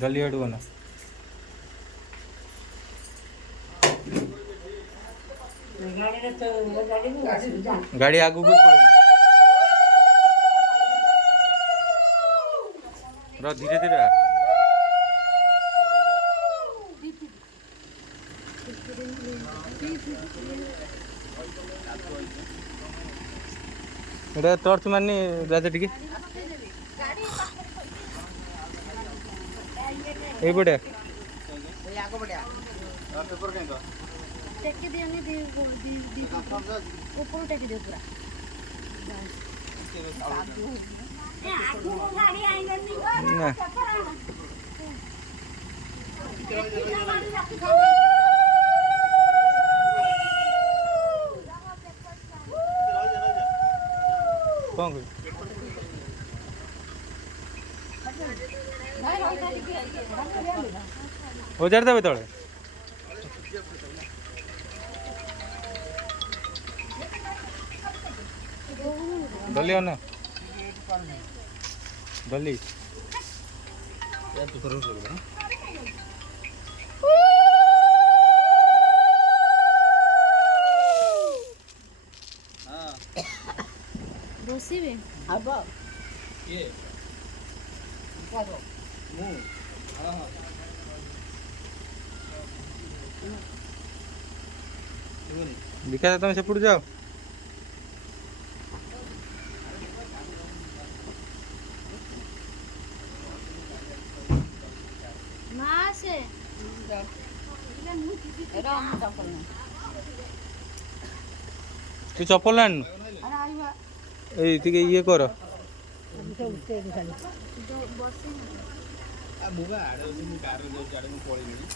जल्दी हटू ना गाड़ी आगू को धीरे धीरे टर्च मारनी राजा टी ये टेकी दियोनी दी ऊपर टेकी दियो पूरा ए आगु गाड़ी आइगनी ना कौन हो जाता है तले दली ना दली बसिबे अब ये मु हां हां विकास तुम सेपट जाओ मां से तू चप्पल लान ये कर मुगा आड़े मु कार रे जाडे मु पळेनी